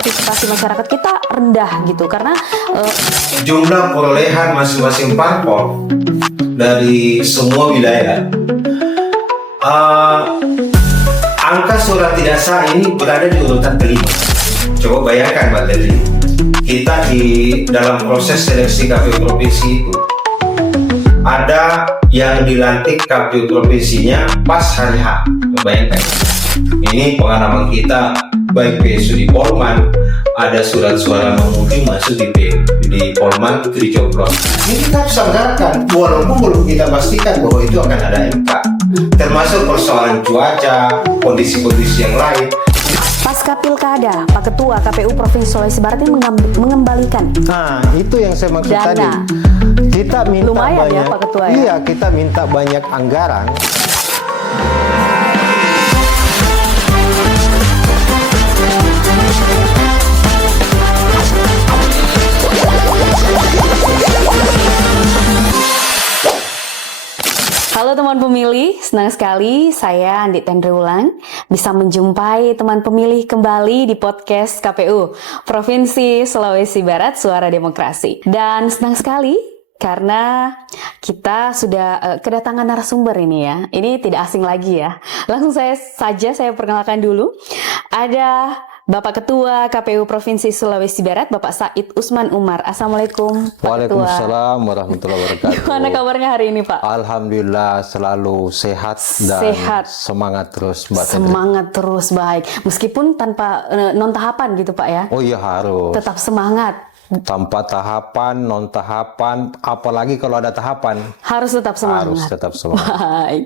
partisipasi masyarakat kita rendah gitu karena jumlah perolehan masing-masing parpol dari semua wilayah, angka surat tidak sah ini berada di urutan kelima. Coba bayangkan Mbak Deli, kita di dalam proses seleksi KPU provinsi itu ada yang dilantik KPU provinsinya pas hari H. Bayangkan, ini pengalaman kita baik PSU di Polman, ada surat suara mengundi masuk di Polman itu dicoblos. Ini kita bisa mengharapkan, walaupun belum kita pastikan bahwa itu akan ada MK, termasuk persoalan cuaca, kondisi-kondisi yang lain. pasca pilkada, Pak Ketua KPU Provinsi Sulawesi Barat ini mengembalikan Nah, itu yang saya maksud dana. tadi. Kita minta Lumayan ya, banyak, Pak Ketua, ya? Iya, kita minta banyak anggaran. Halo teman pemilih, senang sekali saya Andi Tendriulang bisa menjumpai teman pemilih kembali di podcast KPU Provinsi Sulawesi Barat Suara Demokrasi. Dan senang sekali karena kita sudah kedatangan narasumber ini ya. Ini tidak asing lagi ya. Langsung saya perkenalkan dulu. Ada Bapak Ketua KPU Provinsi Sulawesi Barat, Bapak Said Usman Umar. Assalamualaikum, Pak Ketua. Waalaikumsalam warahmatullahi wabarakatuh. Gimana kabarnya hari ini, Pak? Alhamdulillah selalu sehat dan Sehat. semangat terus, Mbak Tendri. Semangat terus, baik. Meskipun tanpa non tahapan gitu, Pak ya. Oh iya, harus. Tetap semangat. Tanpa tahapan, non tahapan, apalagi kalau ada tahapan, Harus tetap semangat. harus tetap semangat. Baik.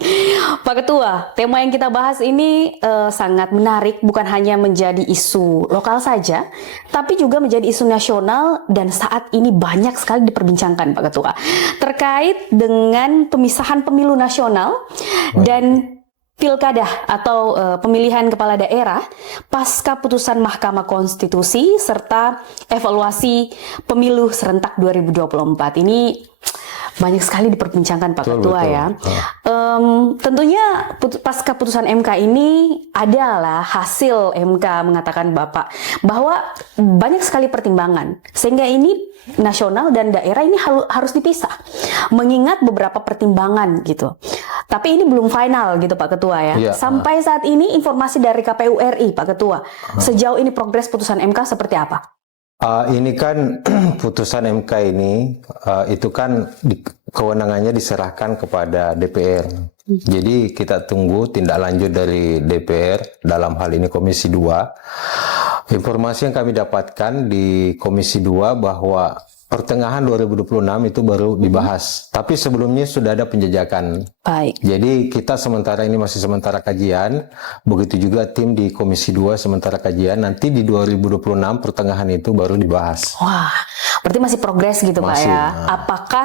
Pak Ketua, tema yang kita bahas ini sangat menarik, bukan hanya menjadi isu lokal saja, tapi juga menjadi isu nasional dan saat ini banyak sekali diperbincangkan, Pak Ketua. Terkait dengan pemisahan pemilu nasional dan pilkada atau pemilihan kepala daerah pasca putusan Mahkamah Konstitusi serta evaluasi pemilu serentak 2024 ini banyak sekali diperbincangkan Pak Betul, Ketua betul. ya. Tentunya pasca putusan MK ini adalah hasil MK mengatakan Bapak bahwa banyak sekali pertimbangan sehingga ini nasional dan daerah ini harus dipisah mengingat beberapa pertimbangan gitu. Tapi ini belum final gitu Pak Ketua ya. Iya. Sampai saat ini informasi dari KPU RI Pak Ketua, sejauh ini progres putusan MK seperti apa? Ini kan putusan MK ini itu kan kewenangannya diserahkan kepada DPR. Jadi kita tunggu tindak lanjut dari DPR dalam hal ini Komisi 2. Informasi yang kami dapatkan di Komisi 2 bahwa pertengahan 2026 itu baru dibahas. Tapi sebelumnya sudah ada penjajakan. Baik. Jadi kita sementara ini masih sementara kajian, begitu juga tim di Komisi 2 sementara kajian, nanti di 2026 pertengahan itu baru dibahas. Wah, berarti masih progres gitu Pak Masih, ya. Apakah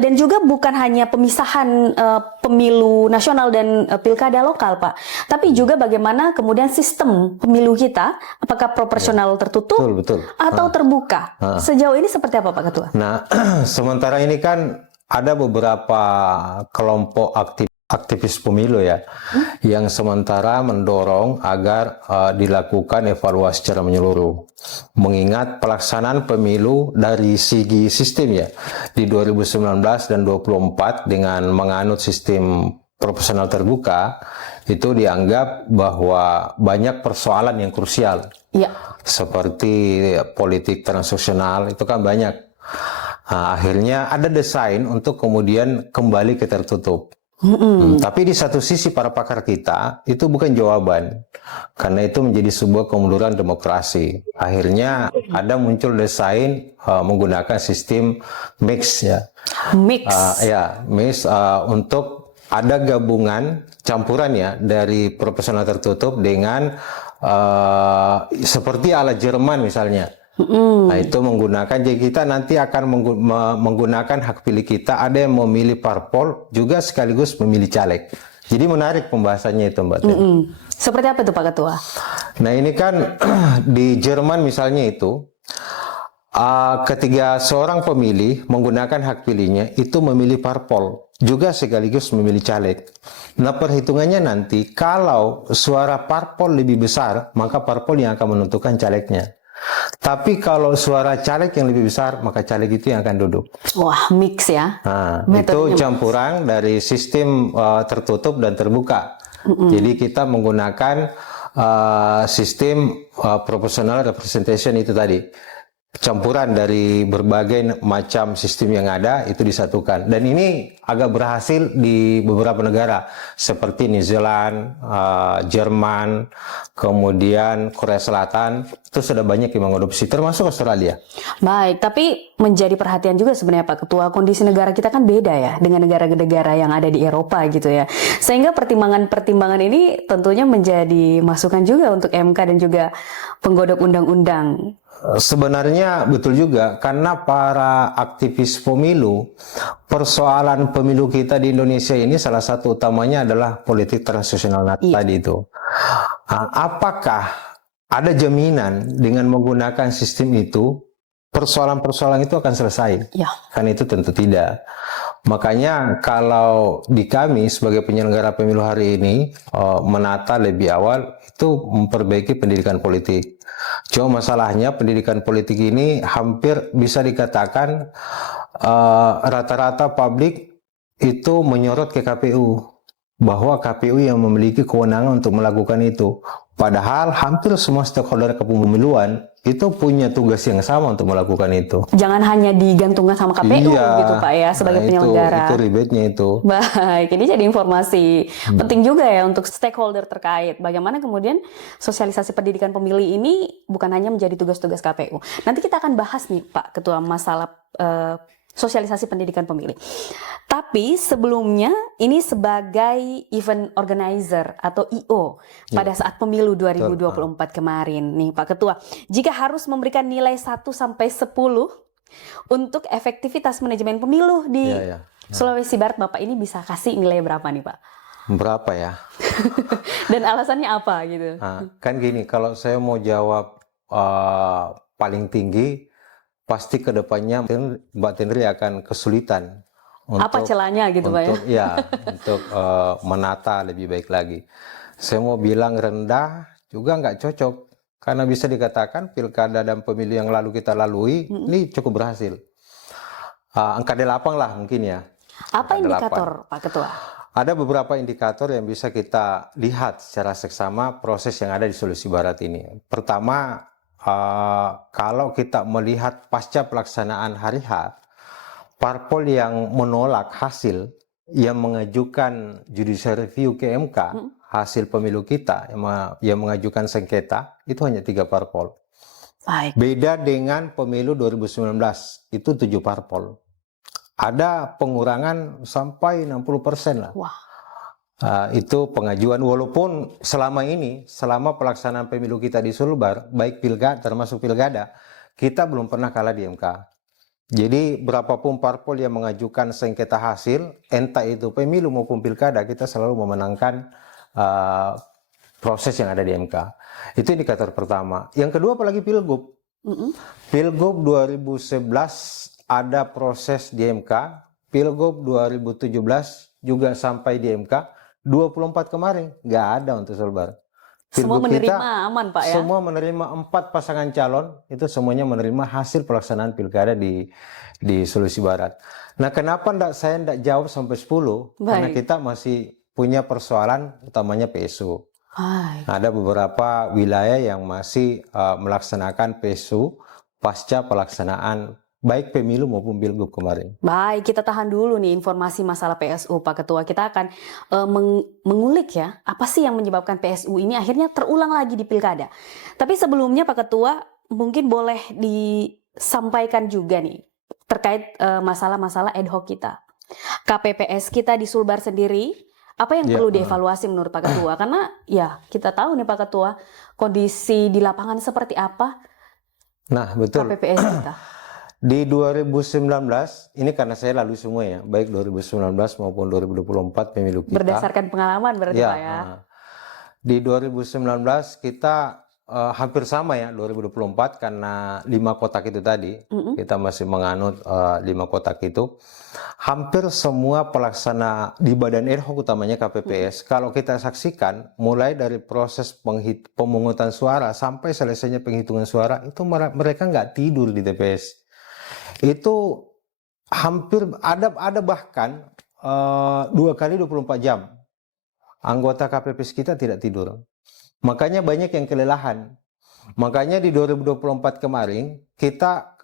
dan juga bukan hanya pemisahan pemilu nasional dan pilkada lokal Pak, tapi juga bagaimana kemudian sistem pemilu kita, apakah proporsional tertutup Betul. atau terbuka? Sejauh ini seperti apa Pak Ketua? Nah, sementara ini kan ada beberapa kelompok aktivis pemilu ya, yang sementara mendorong agar dilakukan evaluasi secara menyeluruh. Mengingat pelaksanaan pemilu dari segi sistem ya, di 2019 dan 2024 dengan menganut sistem proporsional terbuka, itu dianggap bahwa banyak persoalan yang krusial. Ya. Seperti politik transaksional, itu kan banyak. Nah, akhirnya ada desain untuk kemudian kembali ke tertutup. Tapi di satu sisi para pakar kita itu bukan jawaban, karena itu menjadi sebuah kemunduran demokrasi. Akhirnya ada muncul desain menggunakan sistem mix ya. Mix. Mix untuk ada gabungan campuran ya dari proporsional tertutup dengan seperti ala Jerman misalnya. Nah, itu menggunakan, jadi kita nanti akan menggunakan hak pilih kita, ada yang memilih parpol juga sekaligus memilih caleg. Jadi menarik pembahasannya itu Mbak Ten. Seperti apa itu Pak Ketua? Nah ini kan di Jerman misalnya itu ketika seorang pemilih menggunakan hak pilihnya itu memilih parpol juga sekaligus memilih caleg. Nah perhitungannya nanti kalau suara parpol lebih besar maka parpol yang akan menentukan calegnya. Tapi kalau suara caleg yang lebih besar, maka caleg itu yang akan duduk. Wah, mix ya. Nah, itu Metodenya mix. campuran dari sistem tertutup dan terbuka. Jadi kita menggunakan sistem proportional representation itu tadi. Campuran dari berbagai macam sistem yang ada itu disatukan. Dan ini agak berhasil di beberapa negara seperti New Zealand, Jerman, kemudian Korea Selatan. Itu sudah banyak yang mengadopsi, termasuk Australia. Baik, tapi menjadi perhatian juga sebenarnya Pak Ketua, kondisi negara kita kan beda ya dengan negara-negara yang ada di Eropa gitu ya. Sehingga pertimbangan-pertimbangan ini tentunya menjadi masukan juga untuk MK dan juga penggodok undang-undang. Sebenarnya betul juga, karena para aktivis pemilu, persoalan pemilu kita di Indonesia ini salah satu utamanya adalah politik transnasional tadi itu. Apakah ada jaminan dengan menggunakan sistem itu, persoalan-persoalan itu akan selesai? Ya. Kan itu tentu tidak. Makanya kalau di kami sebagai penyelenggara pemilu hari ini menata lebih awal itu memperbaiki pendidikan politik. Cuma masalahnya pendidikan politik ini hampir bisa dikatakan rata-rata publik itu menyorot ke KPU, bahwa KPU yang memiliki kewenangan untuk melakukan itu. Padahal hampir semua stakeholder kepemiluan itu punya tugas yang sama untuk melakukan itu. Jangan hanya digantungkan sama KPU gitu Pak ya sebagai penyelenggara. Itu ribetnya itu. Baik, ini jadi informasi penting juga ya untuk stakeholder terkait. Bagaimana kemudian sosialisasi pendidikan pemilih ini bukan hanya menjadi tugas-tugas KPU. Nanti kita akan bahas nih Pak Ketua masalah sosialisasi pendidikan pemilih. Tapi sebelumnya ini sebagai event organizer atau IO pada saat pemilu 2024 kemarin nih Pak Ketua. Jika harus memberikan nilai 1 sampai 10 untuk efektivitas manajemen pemilu di Sulawesi Barat, Bapak ini bisa kasih nilai berapa nih Pak? Berapa ya? Dan alasannya apa gitu? Kan gini, kalau saya mau jawab paling tinggi, pasti kedepannya Mbak Tenri akan kesulitan untuk apa celahnya gitu Pak ya? Untuk menata lebih baik lagi. Saya mau bilang rendah juga nggak cocok, karena bisa dikatakan pilkada dan pemilu yang lalu kita lalui ini cukup berhasil. Angka 8 lah mungkin ya. Apa Angka indikator 8. Pak Ketua? Ada beberapa indikator yang bisa kita lihat secara seksama proses yang ada di Sulawesi Barat ini. Pertama, kalau kita melihat pasca pelaksanaan hari H, parpol yang menolak hasil, yang mengajukan judicial review ke MK, hasil pemilu kita, yang mengajukan sengketa, itu hanya 3 parpol. Baik. Beda dengan pemilu 2019, itu 7 parpol. Ada pengurangan sampai 60% lah. Wah. Itu pengajuan, walaupun selama ini, selama pelaksanaan pemilu kita di Sulbar, baik pilkada termasuk pilkada, kita belum pernah kalah di MK. Jadi berapapun parpol yang mengajukan sengketa hasil, entah itu pemilu maupun pilkada, kita selalu memenangkan proses yang ada di MK. Itu indikator pertama. Yang kedua apalagi pilgub. Pilgub 2011 ada proses di MK, pilgub 2017 juga sampai di MK. 24 kemarin nggak ada untuk Sulbar. Semua menerima aman Pak ya? Semua menerima 4 pasangan calon, itu semuanya menerima hasil pelaksanaan pilkada di Sulawesi Barat. Nah kenapa saya tidak jawab sampai 10? Karena kita masih punya persoalan utamanya PSU. Ada beberapa wilayah yang masih melaksanakan PSU pasca pelaksanaan baik pemilu maupun pilgub kemarin. Baik, kita tahan dulu nih informasi masalah PSU Pak Ketua. Kita akan mengulik ya, apa sih yang menyebabkan PSU ini akhirnya terulang lagi di pilkada. Tapi sebelumnya Pak Ketua, mungkin boleh disampaikan juga nih terkait masalah-masalah ad hoc kita. KPPS kita di Sulbar sendiri, apa yang perlu dievaluasi menurut Pak Ketua? Karena ya kita tahu nih Pak Ketua, kondisi di lapangan seperti apa. Nah betul. KPPS kita. Di 2019, ini karena saya lalu semua ya, baik 2019 maupun 2024 pemilu kita. Berdasarkan pengalaman berarti Pak ya? Di 2019 kita hampir sama ya 2024 karena 5 kotak itu tadi kita masih menganut 5 kotak itu. Hampir semua pelaksana di badan ad hoc utamanya KPPS kalau kita saksikan mulai dari proses pemungutan suara sampai selesainya penghitungan suara itu mereka nggak tidur di TPS. Itu hampir ada bahkan 2 kali 24 jam anggota KPPS kita tidak tidur. Makanya banyak yang kelelahan. Makanya di 2024 kemarin kita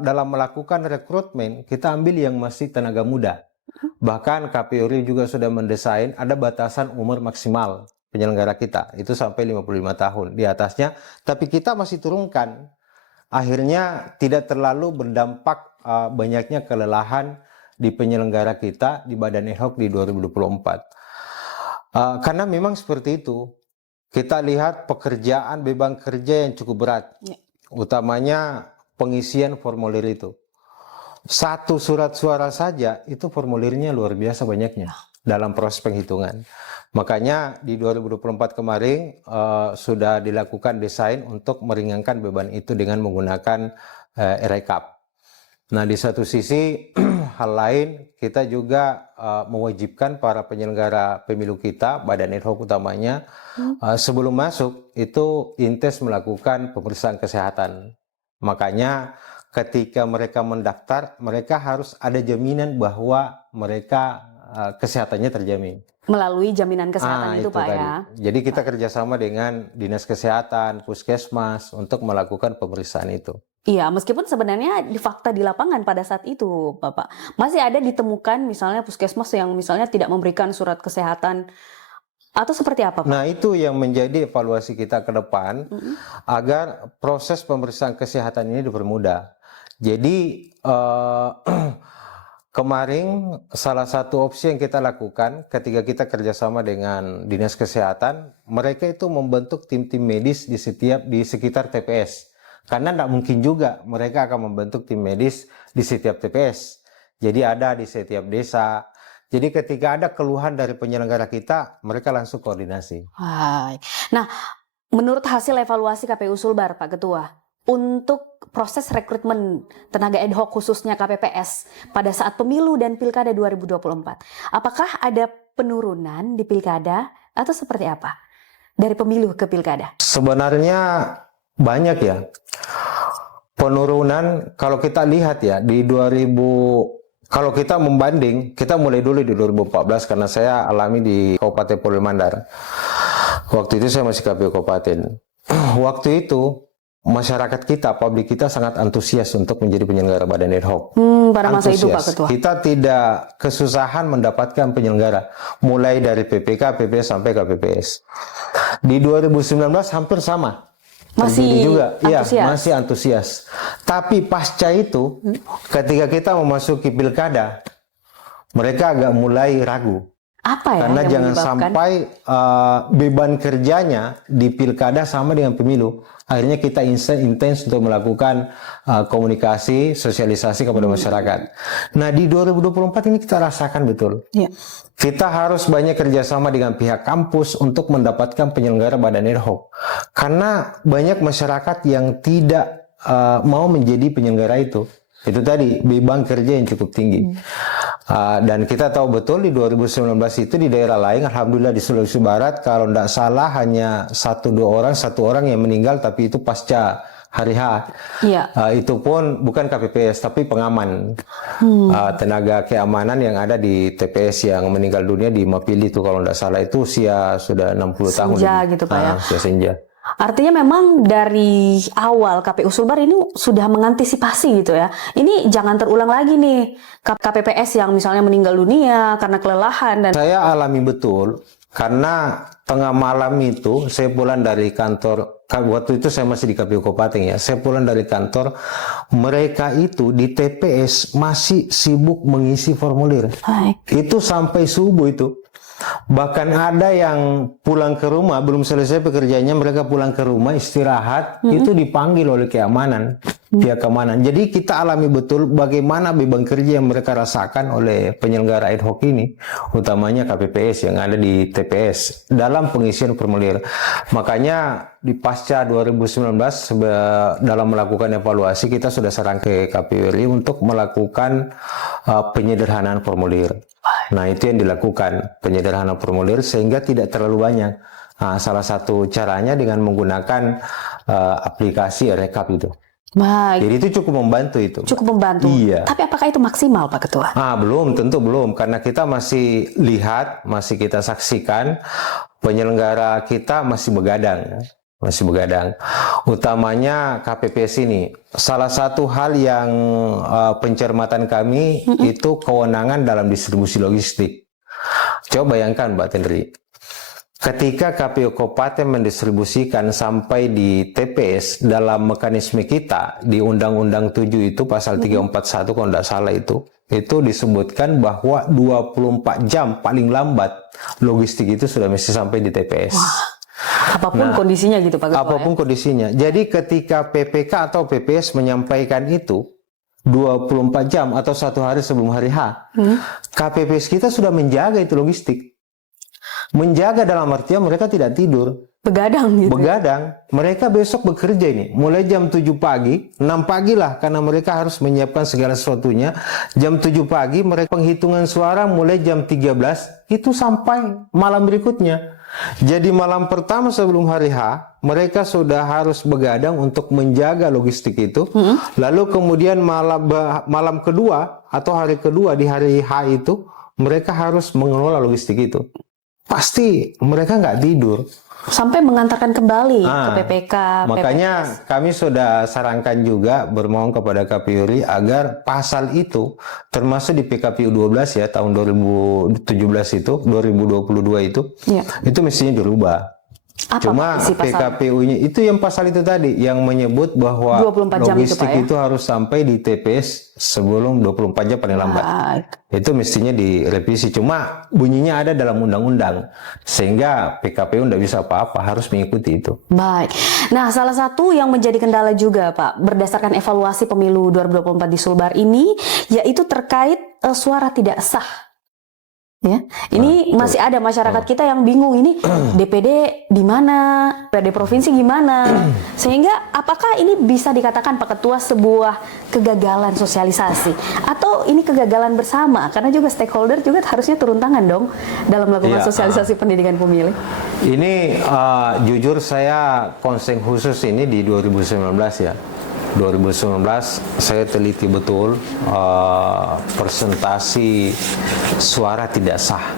dalam melakukan rekrutmen kita ambil yang masih tenaga muda. Bahkan KPU RI juga sudah mendesain ada batasan umur maksimal penyelenggara kita itu sampai 55 tahun di atasnya. Tapi kita masih turunkan. Akhirnya tidak terlalu berdampak banyaknya kelelahan di penyelenggara kita di badan ad hoc di 2024. Karena memang seperti itu. Kita lihat pekerjaan beban kerja yang cukup berat, utamanya pengisian formulir itu. 1 surat suara saja itu formulirnya luar biasa banyaknya dalam proses penghitungan. Makanya di 2024 kemarin sudah dilakukan desain untuk meringankan beban itu dengan menggunakan e-rekap. Nah di satu sisi hal lain kita juga mewajibkan para penyelenggara pemilu kita, badan ad hoc utamanya, sebelum masuk itu intens melakukan pemeriksaan kesehatan. Makanya ketika mereka mendaftar, mereka harus ada jaminan bahwa mereka kesehatannya terjamin. Melalui jaminan kesehatan itu Pak tadi. ya. Jadi kita kerjasama dengan Dinas Kesehatan, Puskesmas untuk melakukan pemeriksaan itu. Iya, meskipun sebenarnya di fakta di lapangan pada saat itu, Bapak, masih ada ditemukan misalnya puskesmas yang misalnya tidak memberikan surat kesehatan atau seperti apa, Pak? Nah, itu yang menjadi evaluasi kita ke depan agar proses pemeriksaan kesehatan ini dipermudah. Jadi kemarin salah satu opsi yang kita lakukan ketika kita kerjasama dengan Dinas Kesehatan, mereka itu membentuk tim-tim medis di sekitar TPS. Karena tidak mungkin juga mereka akan membentuk tim medis di setiap TPS. Jadi ada di setiap desa. Jadi ketika ada keluhan dari penyelenggara kita, mereka langsung koordinasi. Hai. Nah, menurut hasil evaluasi KPU Sulbar, Pak Ketua, untuk proses rekrutmen tenaga ad hoc khususnya KPPS pada saat pemilu dan pilkada 2024, apakah ada penurunan di pilkada atau seperti apa? Dari pemilu ke pilkada? Sebenarnya banyak ya. Penurunan kalau kita lihat ya di 2000, kalau kita membanding, kita mulai dulu di 2014 karena saya alami di Kabupaten Pulau Mandar. Waktu itu saya masih KPU Kabupaten. Waktu itu masyarakat kita, publik kita sangat antusias untuk menjadi penyelenggara badan ad hoc. Pada masa itu Pak Ketua. Kita tidak kesusahan mendapatkan penyelenggara, mulai dari PPK, PPS sampai KPPS. Di 2019 hampir sama. Masih juga, antusias. ya, masih antusias. Tapi pasca itu, ketika kita memasuki pilkada, mereka agak mulai ragu. Apa ya? Karena yang jangan menyebabkan? sampai beban kerjanya di pilkada sama dengan pemilu. Akhirnya kita intens untuk melakukan komunikasi, sosialisasi kepada masyarakat. Nah di 2024 ini kita rasakan betul. Ya. Kita harus banyak kerjasama dengan pihak kampus untuk mendapatkan penyelenggara badan ad hoc. Karena banyak masyarakat yang tidak mau menjadi penyelenggara itu. Itu tadi beban kerja yang cukup tinggi. Dan kita tahu betul di 2019 itu di daerah lain, alhamdulillah di Sulawesi Barat, kalau tidak salah hanya 1-2 orang, 1 orang yang meninggal, tapi itu pasca hari H. Iya. Itu pun bukan KPPS, tapi pengaman. Tenaga keamanan yang ada di TPS yang meninggal dunia di Mapili itu kalau tidak salah itu usia sudah 60 tahun. Senja gitu Pak ya. Usia senja. Artinya memang dari awal KPU Sulbar ini sudah mengantisipasi gitu ya. Ini jangan terulang lagi nih KPPS yang misalnya meninggal dunia karena kelelahan dan saya alami betul karena tengah malam itu saya pulang dari kantor, waktu itu saya masih di KPU Kabupaten ya. Saya pulang dari kantor, mereka itu di TPS masih sibuk mengisi formulir. baik. Itu sampai subuh itu. Bahkan ada yang pulang ke rumah belum selesai pekerjaannya, mereka pulang ke rumah istirahat itu dipanggil oleh keamanan. pihak keamanan. Jadi kita alami betul bagaimana beban kerja yang mereka rasakan oleh penyelenggara ad hoc ini, utamanya KPPS yang ada di TPS dalam pengisian formulir. Makanya di pasca 2019 dalam melakukan evaluasi kita sudah saran ke KPU RI untuk melakukan penyederhanaan formulir. Nah, itu yang dilakukan, penyederhanaan formulir sehingga tidak terlalu banyak. Nah, salah satu caranya dengan menggunakan aplikasi rekap itu. Baik. Jadi itu cukup membantu itu. Cukup membantu. Iya. Tapi apakah itu maksimal, Pak Ketua? Belum, tentu belum. Karena kita masih lihat, masih kita saksikan, penyelenggara kita masih begadang. Masih begadang. Utamanya KPPS ini. Salah satu hal yang pencermatan kami itu kewenangan dalam distribusi logistik. Coba bayangkan, Mbak Tendri. Ketika KPU Kabupaten mendistribusikan sampai di TPS dalam mekanisme kita di Undang-Undang 7 itu pasal 341 kalau tidak salah itu disebutkan bahwa 24 jam paling lambat logistik itu sudah mesti sampai di TPS. Wah, apapun kondisinya gitu Pak Ketua. Apapun kondisinya. Jadi ketika PPK atau PPS menyampaikan itu 24 jam atau 1 hari sebelum hari H, KPPS kita sudah menjaga itu logistik. Menjaga dalam artian mereka tidak tidur. Begadang gitu. Begadang. Mereka besok bekerja ini. Mulai jam 7 pagi, 6 pagi lah. Karena mereka harus menyiapkan segala sesuatunya. Jam 7 pagi mereka penghitungan suara mulai jam 13. Itu sampai malam berikutnya. Jadi malam pertama sebelum hari H, mereka sudah harus begadang untuk menjaga logistik itu. Lalu kemudian malam kedua atau hari kedua di hari H itu, mereka harus mengelola logistik itu. Pasti mereka nggak tidur. Sampai mengantarkan kembali ke PPK. Makanya PPS. kami sudah sarankan juga bermohon kepada KPU RI agar pasal itu termasuk di PKPU 12 ya tahun 2017 itu 2022 itu mestinya dirubah. Apa Cuma isi pasal? PKPU-nya itu yang pasal itu tadi yang menyebut bahwa 24 jam logistik itu, Pak, ya? itu harus sampai di TPS sebelum 24 jam paling lambat. Itu mestinya direvisi. Cuma bunyinya ada dalam undang-undang sehingga PKPU tidak bisa apa-apa, harus mengikuti itu. Baik. Nah, salah satu yang menjadi kendala juga, Pak, berdasarkan evaluasi pemilu 2024 di Sulbar ini, yaitu terkait suara tidak sah. Ya, ini masih ada masyarakat kita yang bingung ini DPD di mana, DPD provinsi gimana, sehingga apakah ini bisa dikatakan Pak Ketua sebuah kegagalan sosialisasi atau ini kegagalan bersama karena juga stakeholder juga harusnya turun tangan dong dalam melakukan sosialisasi pendidikan pemilih. Ini jujur saya konsen khusus ini di 2019 ya. 2019 saya teliti betul persentasi suara tidak sah.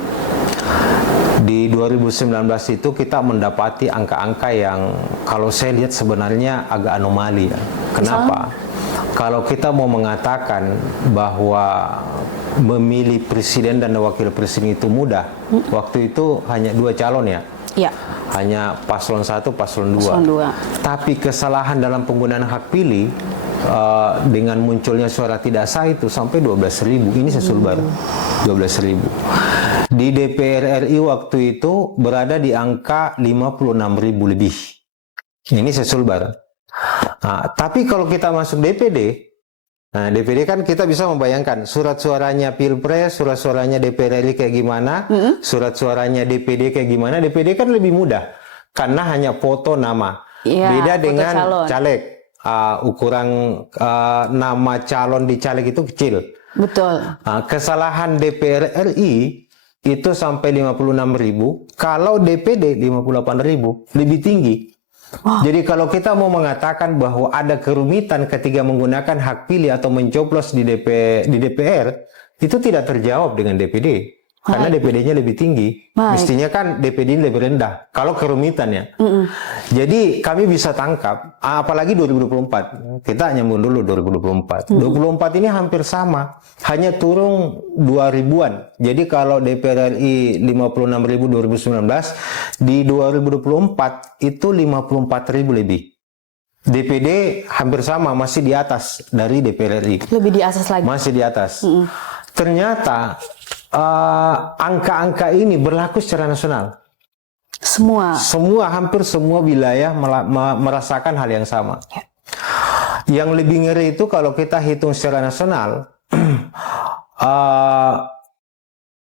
Di 2019 itu kita mendapati angka-angka yang kalau saya lihat sebenarnya agak anomali ya. Kenapa? Kalau kita mau mengatakan bahwa memilih presiden dan wakil presiden itu mudah, waktu itu hanya 2 calon ya. Ya. Hanya paslon 1, paslon 2. Paslon 2. Tapi kesalahan dalam penggunaan hak pilih dengan munculnya suara tidak sah itu sampai 12.000. Ini sesulbar 12.000. Di DPR RI waktu itu berada di angka 56.000 lebih. Ini sesulbar. Nah, tapi kalau kita masuk DPD, nah DPD kan kita bisa membayangkan surat suaranya Pilpres, surat suaranya DPR RI kayak gimana, surat suaranya DPD kayak gimana. DPD kan lebih mudah karena hanya foto nama. Ya, beda foto dengan calon. caleg, ukuran nama calon di caleg itu kecil. Betul. Kesalahan DPR RI itu sampai 56.000, kalau DPD 58.000, lebih tinggi. Jadi kalau kita mau mengatakan bahwa ada kerumitan ketika menggunakan hak pilih atau mencoblos di DPR, itu tidak terjawab dengan DPD. Karena DPD-nya lebih tinggi. Mestinya kan DPD lebih rendah. Kalau kerumitannya. Jadi kami bisa tangkap, apalagi 2024. Kita nyambung dulu 2024. 2024 ini hampir sama. Hanya turun 2.000-an. Jadi kalau DPR RI 56.000 2019, di 2024 itu 54.000 lebih. DPD hampir sama, masih di atas dari DPR RI. Lebih di atas lagi. Masih di atas. Ternyata angka-angka ini berlaku secara nasional. Hampir semua wilayah merasakan hal yang sama. Yang lebih ngeri itu kalau kita hitung secara nasional,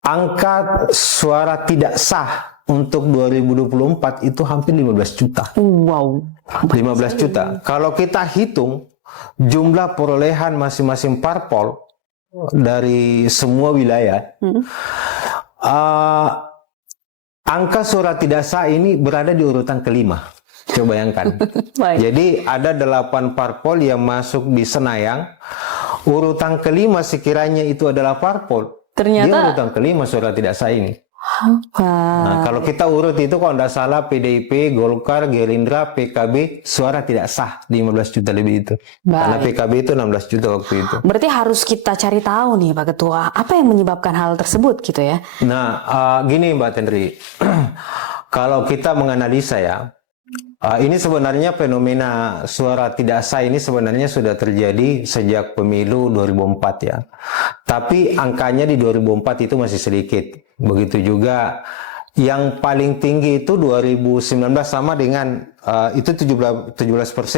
angka suara tidak sah untuk 2024 itu hampir 15 juta. Wow. 15 juta. Kalau kita hitung jumlah perolehan masing-masing parpol dari semua wilayah, angka suara tidak sah ini berada di urutan kelima. Coba bayangkan. Baik. Jadi ada 8 parpol yang masuk di Senayang. Urutan kelima sekiranya itu adalah parpol. Ternyata Dia urutan kelima suara tidak sah ini. Nah, kalau kita urut itu kalau tidak salah PDIP, Golkar, Gerindra, PKB suara tidak sah di 15 juta lebih itu. Karena PKB itu 16 juta waktu itu. Berarti harus kita cari tahu nih Pak Ketua, apa yang menyebabkan hal tersebut gitu ya? Nah, gini Mbak Tendri, kalau kita menganalisa ya, ini sebenarnya fenomena suara tidak sah ini sebenarnya sudah terjadi sejak pemilu 2004 ya. Tapi angkanya di 2004 itu masih sedikit. Begitu juga yang paling tinggi itu 2019 sama dengan itu 17%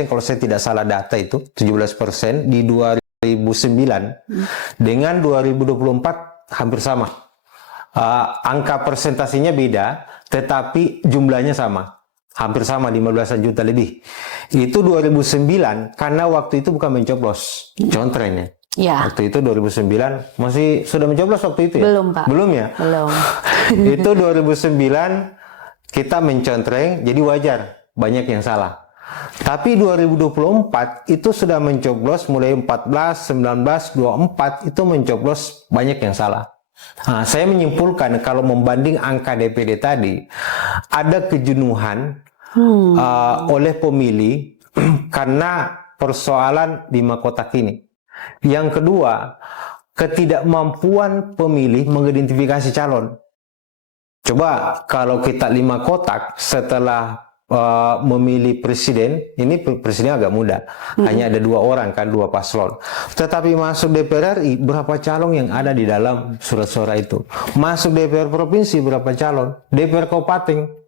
kalau saya tidak salah data itu 17% di 2009 dengan 2024 hampir sama. Angka persentasinya beda tetapi jumlahnya sama. Hampir sama 15 juta lebih. Itu 2009 karena waktu itu bukan mencoblos. Contohnya. Ya. Waktu itu 2009 masih sudah mencoblos waktu itu ya? Belum Pak. Belum ya? Belum. Itu 2009 kita mencontreng jadi wajar banyak yang salah. Tapi 2024 itu sudah mencoblos mulai 14, 19, 24 itu mencoblos banyak yang salah. Nah, saya menyimpulkan kalau membanding angka DPD tadi ada kejenuhan oleh pemilih karena persoalan 5 kotak ini. Yang kedua, ketidakmampuan pemilih mengidentifikasi calon. Coba kalau kita 5 kotak setelah memilih presiden, ini presiden agak mudah, hanya ada 2 orang kan, 2 paslon. Tetapi masuk DPR RI, berapa calon yang ada di dalam surat suara itu? Masuk DPR provinsi, berapa calon? DPR kabupaten,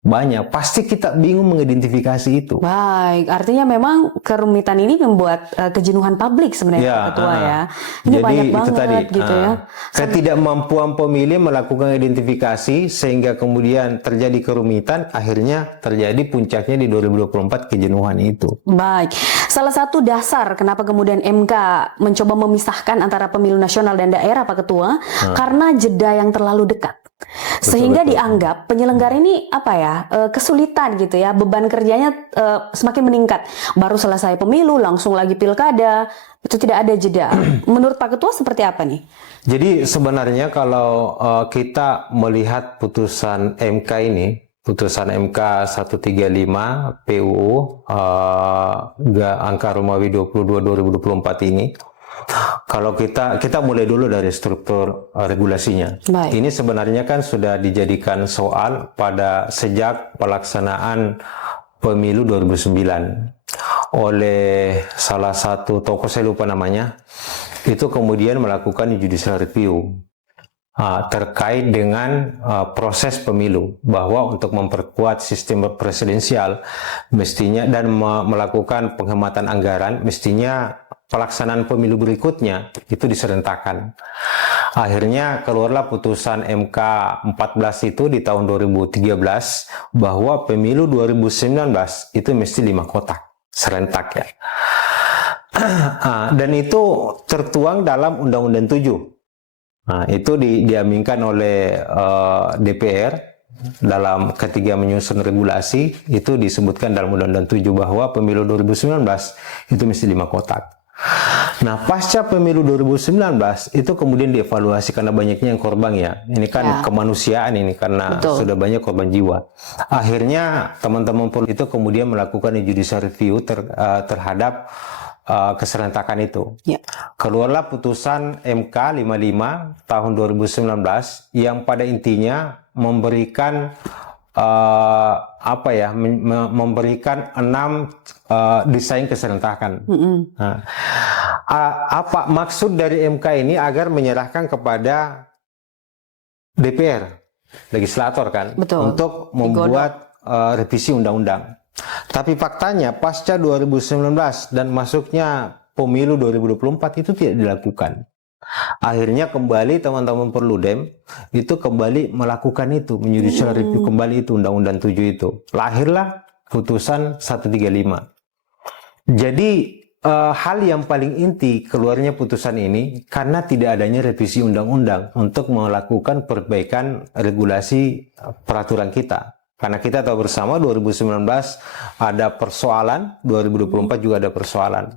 banyak. Pasti kita bingung mengidentifikasi itu. Baik, artinya memang kerumitan ini membuat kejenuhan publik sebenarnya Pak Ketua ya. Ini jadi banyak itu banget tadi, gitu ya. ketidakmampuan pemilih melakukan identifikasi sehingga kemudian terjadi kerumitan, akhirnya terjadi puncaknya di 2024 kejenuhan itu. Baik, salah satu dasar kenapa kemudian MK mencoba memisahkan antara pemilu nasional dan daerah Pak Ketua, karena jeda yang terlalu dekat. Sehingga dianggap penyelenggara ini apa ya, kesulitan gitu ya, beban kerjanya semakin meningkat. Baru selesai pemilu langsung lagi pilkada, itu tidak ada jeda. Menurut Pak Ketua seperti apa nih? Jadi sebenarnya kalau kita melihat putusan MK ini, putusan MK 135 PUU angka Romawi 22 2024 ini, kalau kita mulai dulu dari struktur regulasinya. Baik. Ini sebenarnya kan sudah dijadikan soal pada sejak pelaksanaan pemilu 2009 oleh salah satu tokoh, saya lupa namanya, itu kemudian melakukan judicial review terkait dengan proses pemilu, bahwa untuk memperkuat sistem presidensial mestinya dan melakukan penghematan anggaran, mestinya pelaksanaan pemilu berikutnya itu diserentakkan. Akhirnya keluarlah putusan MK 14 itu di tahun 2013 bahwa pemilu 2019 itu mesti 5 kotak serentak ya. Dan itu tertuang dalam Undang-Undang 7. Nah, itu diaminkan oleh DPR dalam ketika menyusun regulasi, itu disebutkan dalam Undang-Undang 7 bahwa pemilu 2019 itu mesti 5 kotak. Nah, pasca pemilu 2019 itu kemudian dievaluasi karena banyaknya yang korban ya. Ini kan kemanusiaan ini karena sudah banyak korban jiwa. Akhirnya teman-teman polisi itu kemudian melakukan judicial review terhadap keserentakan itu. Ya. Keluarlah putusan MK 55 tahun 2019 yang pada intinya memberikan memberikan 6 desain keserentakan. Nah, apa maksud dari MK ini? Agar menyerahkan kepada DPR, legislator kan, untuk membuat revisi undang-undang. Tapi faktanya pasca 2019 dan masuknya pemilu 2024 itu tidak dilakukan. Akhirnya kembali teman-teman Perludem itu kembali melakukan itu, judicial review kembali itu Undang-Undang 7 itu. Lahirlah putusan 135. Jadi hal yang paling inti keluarnya putusan ini karena tidak adanya revisi undang-undang untuk melakukan perbaikan regulasi peraturan kita. Karena kita tahu bersama 2019 ada persoalan, 2024 juga ada persoalan.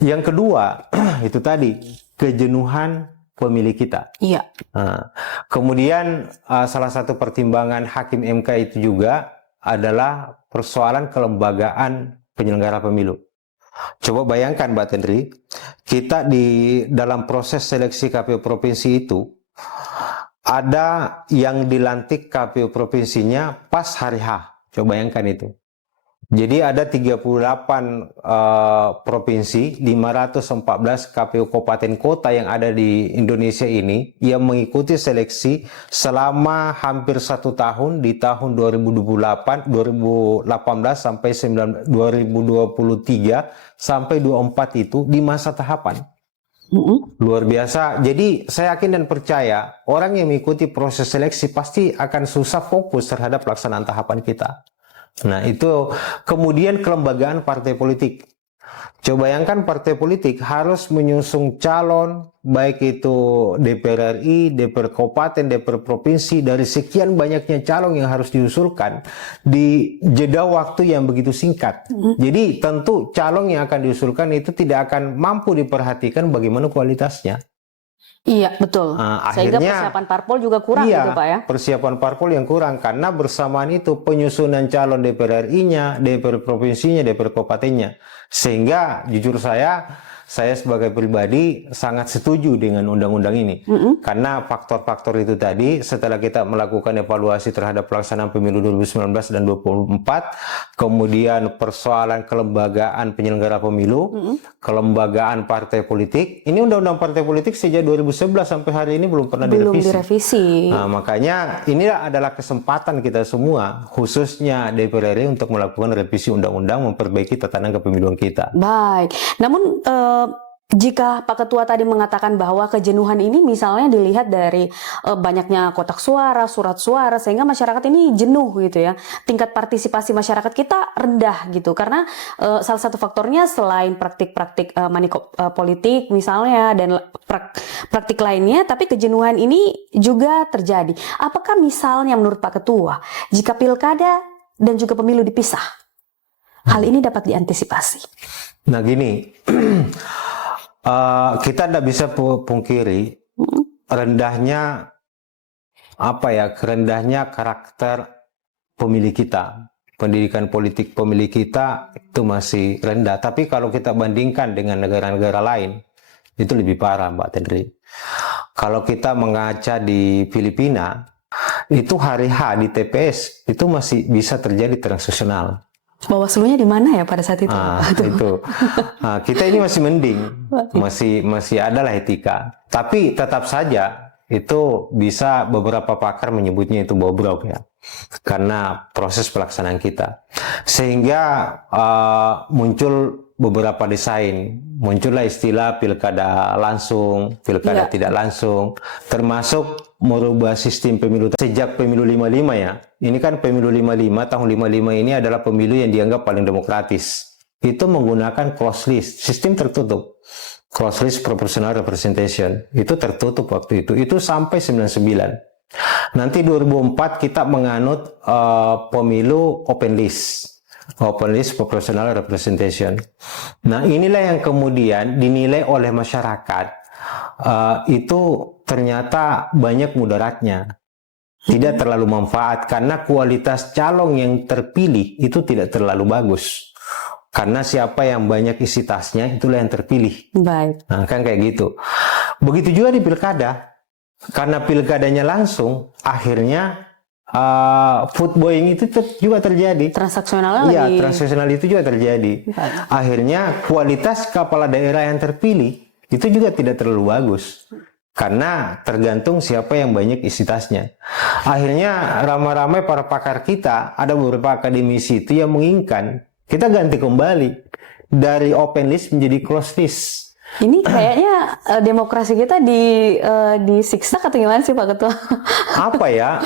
Yang kedua, itu tadi kejenuhan pemilih kita. Iya. Nah, kemudian salah satu pertimbangan Hakim MK itu juga adalah persoalan kelembagaan penyelenggara pemilu. Coba bayangkan Mbak Tendri, kita di dalam proses seleksi KPU provinsi itu ada yang dilantik KPU provinsinya pas hari H. Coba bayangkan itu. Jadi ada 38 provinsi, 514 KPU kabupaten kota yang ada di Indonesia ini yang mengikuti seleksi selama hampir 1 tahun di tahun 2018 sampai 2023 sampai 24 itu di masa tahapan. Luar biasa. Jadi saya yakin dan percaya orang yang mengikuti proses seleksi pasti akan susah fokus terhadap pelaksanaan tahapan kita. Nah itu kemudian kelembagaan partai politik. Coba bayangkan partai politik harus menyusung calon baik itu DPR RI, DPR kabupaten, DPR provinsi dari sekian banyaknya calon yang harus diusulkan di jeda waktu yang begitu singkat. Jadi tentu calon yang akan diusulkan itu tidak akan mampu diperhatikan bagaimana kualitasnya. Iya, betul. Sehingga Akhirnya, persiapan parpol juga kurang iya, gitu Pak ya. persiapan parpol yang kurang karena bersamaan itu penyusunan calon DPR RI-nya, DPR provinsinya, DPR kabupatennya. Sehingga jujur saya sebagai pribadi sangat setuju dengan undang-undang ini. Karena faktor-faktor itu tadi setelah kita melakukan evaluasi terhadap pelaksanaan pemilu 2019 dan 2024, kemudian persoalan kelembagaan penyelenggara pemilu, kelembagaan partai politik. Ini undang-undang partai politik sejak 2011 sampai hari ini belum pernah direvisi. Nah, makanya inilah adalah kesempatan kita semua, khususnya DPR RI untuk melakukan revisi undang-undang memperbaiki tatanan kepemiluan kita. Baik. Namun jika Pak Ketua tadi mengatakan bahwa kejenuhan ini misalnya dilihat dari banyaknya kotak suara, surat suara, sehingga masyarakat ini jenuh gitu ya. Tingkat partisipasi masyarakat kita rendah gitu. Karena salah satu faktornya selain praktik-praktik politik misalnya dan praktik lainnya, tapi kejenuhan ini juga terjadi. Apakah misalnya menurut Pak Ketua, jika pilkada dan juga pemilu dipisah, hal ini dapat diantisipasi? Nah gini, kita tidak bisa pungkiri rendahnya rendahnya karakter pemilih kita, pendidikan politik pemilih kita itu masih rendah. Tapi kalau kita bandingkan dengan negara-negara lain, itu lebih parah Mbak Tendri. Kalau kita mengaca di Filipina, itu hari H di TPS itu masih bisa terjadi transaksional. Bawaslunya di mana ya pada saat itu? Itu. Kita ini masih mending, masih adalah etika. Tapi tetap saja itu bisa beberapa pakar menyebutnya itu bobrok ya, karena proses pelaksanaan kita. Sehingga muncul beberapa desain, muncullah istilah pilkada langsung, pilkada tidak langsung, termasuk merubah sistem pemilu sejak pemilu 55 ya. Ini kan pemilu 55, tahun 55 ini adalah pemilu yang dianggap paling demokratis. Itu menggunakan closed list, sistem tertutup. Closed list proportional representation. Itu tertutup waktu itu. Itu sampai 99. Nanti 2004 kita menganut pemilu open list. Open list proportional representation. Nah, inilah yang kemudian dinilai oleh masyarakat itu ternyata banyak mudaratnya. Tidak terlalu manfaat karena kualitas calon yang terpilih itu tidak terlalu bagus. Karena siapa yang banyak isi tasnya itulah yang terpilih. Baik. Nah, kan kayak gitu. Begitu juga di pilkada. Karena pilkadanya langsung, akhirnya footboying itu juga terjadi. Transaksionalnya Iya, lagi. transaksional itu juga terjadi. Akhirnya kualitas kepala daerah yang terpilih itu juga tidak terlalu bagus. Karena tergantung siapa yang banyak isi tasnya. Akhirnya ramai-ramai para pakar kita, ada beberapa akademisi itu yang menginginkan kita ganti kembali dari open list menjadi closed list. Ini kayaknya demokrasi kita disiksa atau gimana sih Pak Ketua? Apa ya?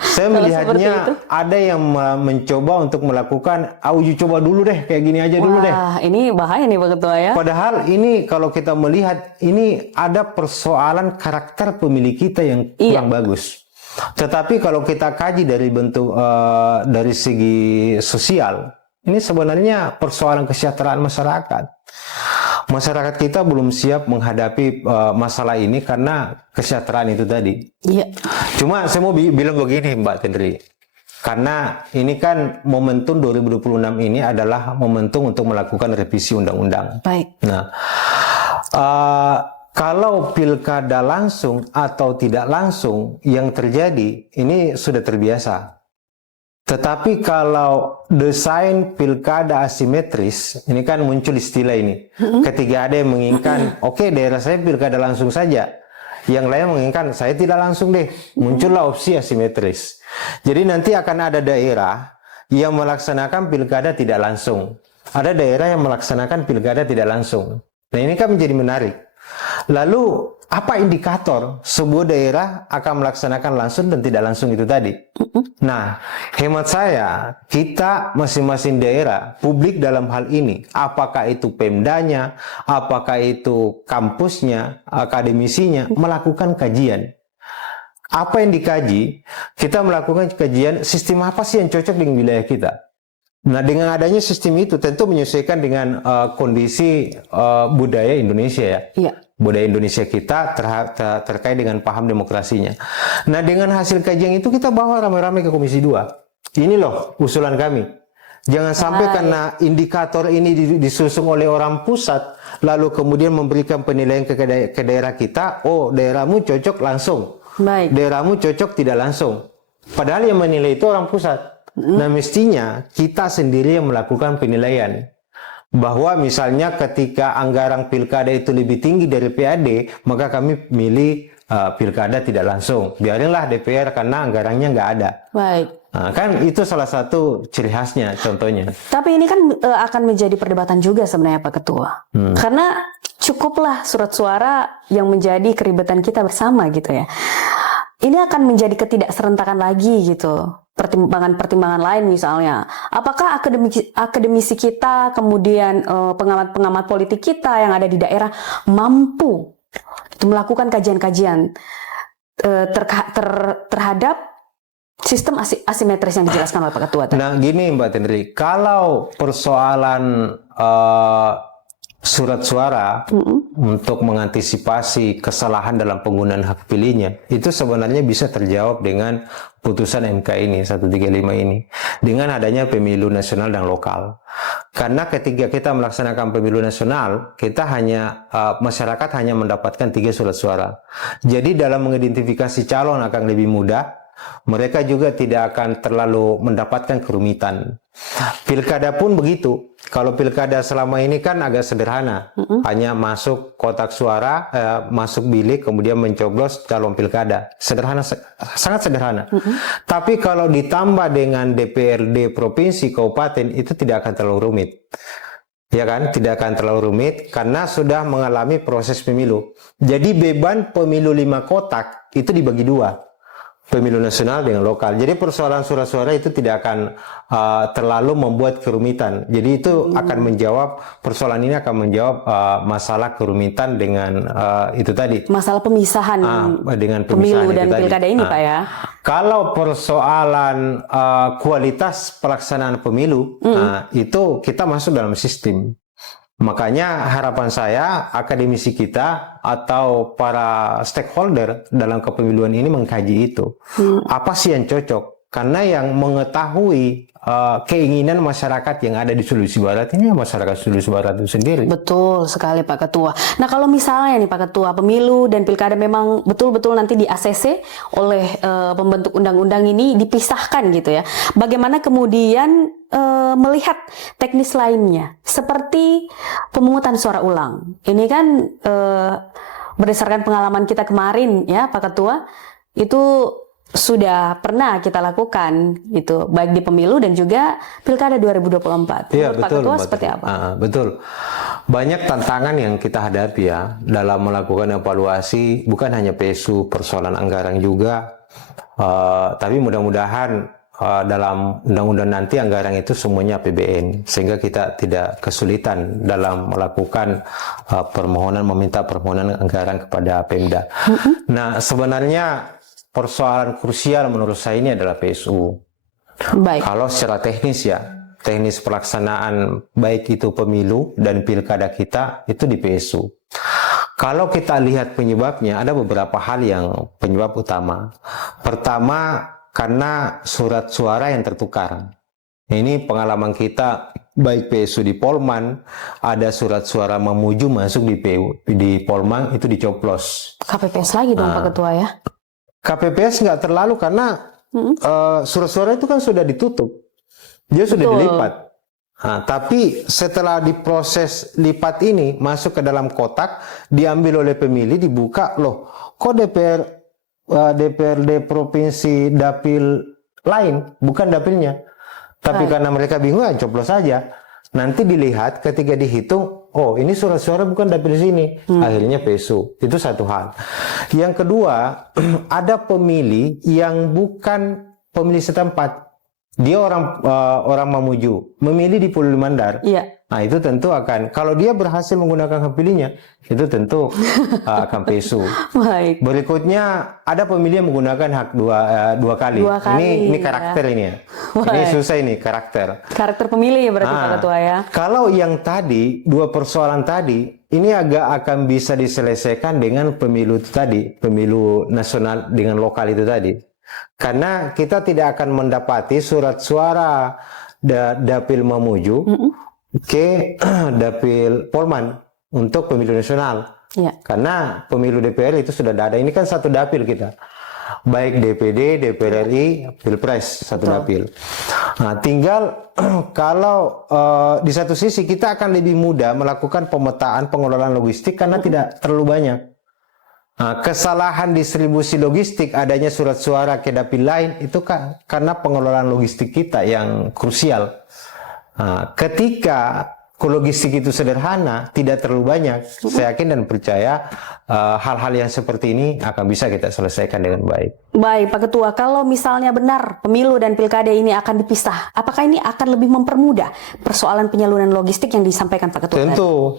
Saya Kalau seperti melihatnya itu. ada yang mencoba untuk melakukan uji coba dulu deh, kayak gini aja dulu deh. Wah, ini bahaya nih Pak Ketua ya. Padahal ini kalau kita melihat ini ada persoalan karakter pemilih kita yang kurang bagus. Tetapi kalau kita kaji dari bentuk dari segi sosial, ini sebenarnya persoalan kesejahteraan masyarakat. Masyarakat kita belum siap menghadapi masalah ini karena kesejahteraan itu tadi. Iya. Cuma saya mau bilang begini Mbak Tendri. Karena ini kan momentum 2026 ini adalah momentum untuk melakukan revisi undang-undang. Baik. Nah, kalau pilkada langsung atau tidak langsung yang terjadi, ini sudah terbiasa. Tetapi kalau desain pilkada asimetris, ini kan muncul istilah ini. Ketika ada yang menginginkan, oke, daerah saya pilkada langsung saja. Yang lain menginginkan, saya tidak langsung deh. Muncullah opsi asimetris. Jadi nanti akan ada daerah yang melaksanakan pilkada tidak langsung. Ada daerah yang melaksanakan pilkada tidak langsung. Nah ini kan menjadi menarik. Lalu apa indikator sebuah daerah akan melaksanakan langsung dan tidak langsung itu tadi? Nah, hemat saya, kita masing-masing daerah, publik dalam hal ini, apakah itu Pemdanya, apakah itu kampusnya, akademisinya, melakukan kajian. Apa yang dikaji? Kita melakukan kajian sistem apa sih yang cocok dengan wilayah kita. Nah, dengan adanya sistem itu tentu menyesuaikan dengan kondisi budaya Indonesia ya. Iya. Budaya Indonesia kita terkait dengan paham demokrasinya. Nah, dengan hasil kajian itu kita bawa ramai-ramai ke Komisi 2. Ini loh usulan kami. Jangan sampai karena indikator ini disusung oleh orang pusat, lalu kemudian memberikan penilaian ke daerah kita, oh daerahmu cocok langsung. Baik. Daerahmu cocok tidak langsung. Padahal yang menilai itu orang pusat. Nah, mestinya kita sendiri yang melakukan penilaian. Bahwa misalnya ketika anggaran pilkada itu lebih tinggi dari PAD, maka kami milih pilkada tidak langsung. Biarinlah DPR karena anggarannya nggak ada. Baik. Nah, kan itu salah satu ciri khasnya contohnya. Tapi ini kan akan menjadi perdebatan juga sebenarnya Pak Ketua. Karena cukuplah surat suara yang menjadi keribetan kita bersama gitu ya. Ini akan menjadi ketidakserentakan lagi gitu. Pertimbangan-pertimbangan lain misalnya. Apakah akademisi kita, kemudian pengamat-pengamat politik kita yang ada di daerah mampu melakukan kajian-kajian terhadap sistem asimetris yang dijelaskan oleh Pak Ketua tadi? Nah, gini Mbak Tendri, kalau persoalan surat suara untuk mengantisipasi kesalahan dalam penggunaan hak pilihnya, itu sebenarnya bisa terjawab dengan putusan MK ini 135 ini dengan adanya pemilu nasional dan lokal. Karena ketika kita melaksanakan pemilu nasional, kita hanya masyarakat hanya mendapatkan 3 surat suara. Jadi dalam mengidentifikasi calon akan lebih mudah. Mereka juga tidak akan terlalu mendapatkan kerumitan. Pilkada pun begitu. Kalau pilkada selama ini kan agak sederhana, hanya masuk kotak suara, masuk bilik, kemudian mencoblos calon pilkada. Sederhana, sangat sederhana. Tapi kalau ditambah dengan DPRD provinsi, kabupaten, itu tidak akan terlalu rumit. Ya kan, tidak akan terlalu rumit karena sudah mengalami proses pemilu. Jadi beban pemilu 5 kotak itu dibagi 2. Pemilu nasional dengan lokal. Jadi persoalan surat suara itu tidak akan terlalu membuat kerumitan. Jadi itu akan menjawab, persoalan ini akan menjawab masalah kerumitan dengan itu tadi. Masalah pemisahan dengan pemilu itu dan tadi. pilkada ini Pak ya. Kalau persoalan kualitas pelaksanaan pemilu, itu kita masuk dalam sistem. Makanya harapan saya akademisi kita atau para stakeholder dalam kepemiluan ini mengkaji itu. Apa sih yang cocok? Karena yang mengetahui keinginan masyarakat yang ada di Sulawesi Barat ini masyarakat Sulawesi Barat itu sendiri. Betul sekali Pak Ketua. Nah kalau misalnya nih Pak Ketua, pemilu dan pilkada memang betul-betul nanti di ACC oleh pembentuk undang-undang ini dipisahkan gitu ya. Bagaimana kemudian melihat teknis lainnya seperti pemungutan suara ulang. Ini kan berdasarkan pengalaman kita kemarin ya Pak Ketua, itu sudah pernah kita lakukan gitu, baik di pemilu dan juga Pilkada 2024. Iya, Menurut Pak betul, Ketua Mbak. seperti apa? Betul. Banyak tantangan yang kita hadapi ya dalam melakukan evaluasi, bukan hanya PSU, persoalan anggaran juga. Tapi mudah-mudahan dalam undang-undang nanti anggaran itu semuanya APBN, sehingga kita tidak kesulitan dalam melakukan meminta permohonan anggaran kepada Pemda. Nah, sebenarnya persoalan krusial menurut saya ini adalah PSU. Baik. Kalau secara teknis ya, teknis pelaksanaan baik itu pemilu dan pilkada kita itu di PSU. Kalau kita lihat penyebabnya, ada beberapa hal yang penyebab utama. Pertama, karena surat suara yang tertukar. Ini pengalaman kita, baik PSU di Polman, ada surat suara Mamuju masuk di Polman, itu dicoplos. KPPS lagi dong Pak Ketua ya? KPPS nggak terlalu karena surat suara itu kan sudah ditutup. Dia sudah dilipat. Nah, tapi setelah diproses lipat ini masuk ke dalam kotak, diambil oleh pemilih, dibuka, loh kok DPRD provinsi dapil lain, bukan dapilnya. Tapi karena mereka bingung, coblos saja. Nanti dilihat ketika dihitung, oh ini surat suara bukan dapil sini. Akhirnya PSU. Itu satu hal. Yang kedua, ada pemilih yang bukan pemilih setempat. Dia orang Mamuju, memilih di Pulau Limandar. Iya. Nah itu tentu akan, kalau dia berhasil menggunakan hak pilihnya, itu tentu akan PSU. Baik. Berikutnya ada pemilih yang menggunakan hak dua kali. Dua kali, Ini karakter ini ya. Ini Baik. susah ini karakter. Karakter pemilih ya berarti Pak Ketua ya? Kalau yang tadi, dua persoalan tadi, ini agak akan bisa diselesaikan dengan pemilu itu tadi, pemilu nasional dengan lokal itu tadi. Karena kita tidak akan mendapati surat suara dapil Mamuju ke dapil Polman untuk pemilu nasional. Iya. Karena pemilu DPR itu sudah ada. Ini kan satu dapil kita. Baik DPD, DPR RI, Pilpres satu dapil. Nah, tinggal kalau di satu sisi kita akan lebih mudah melakukan pemetaan pengelolaan logistik karena tidak terlalu banyak. Nah, kesalahan distribusi logistik adanya surat suara ke dapil lain itu kan karena pengelolaan logistik kita yang krusial. Nah, ketika logistik itu sederhana, tidak terlalu banyak, saya yakin dan percaya hal-hal yang seperti ini akan bisa kita selesaikan dengan baik. Baik Pak Ketua, kalau misalnya benar pemilu dan pilkada ini akan dipisah, apakah ini akan lebih mempermudah persoalan penyaluran logistik yang disampaikan Pak Ketua?